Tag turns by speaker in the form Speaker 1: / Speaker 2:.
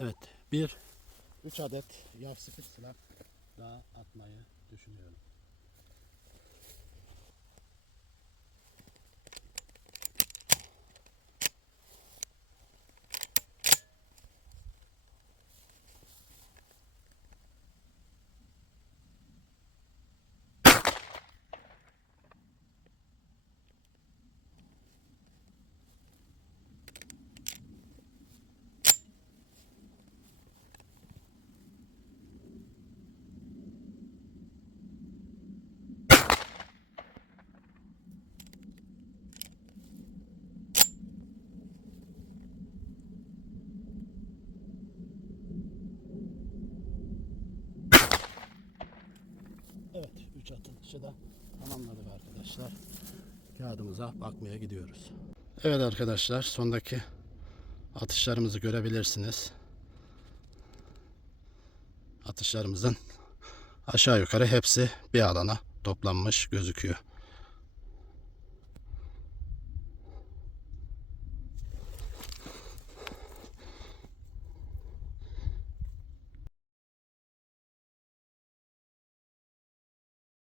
Speaker 1: Evet. Bir 3 adet yav sıkıç silah daha atmayı düşünüyorum. Evet, 3 atışı da tamamladık arkadaşlar. Kağıdımıza bakmaya gidiyoruz. Evet arkadaşlar, sondaki atışlarımızı görebilirsiniz. Atışlarımızın aşağı yukarı hepsi bir alana toplanmış gözüküyor.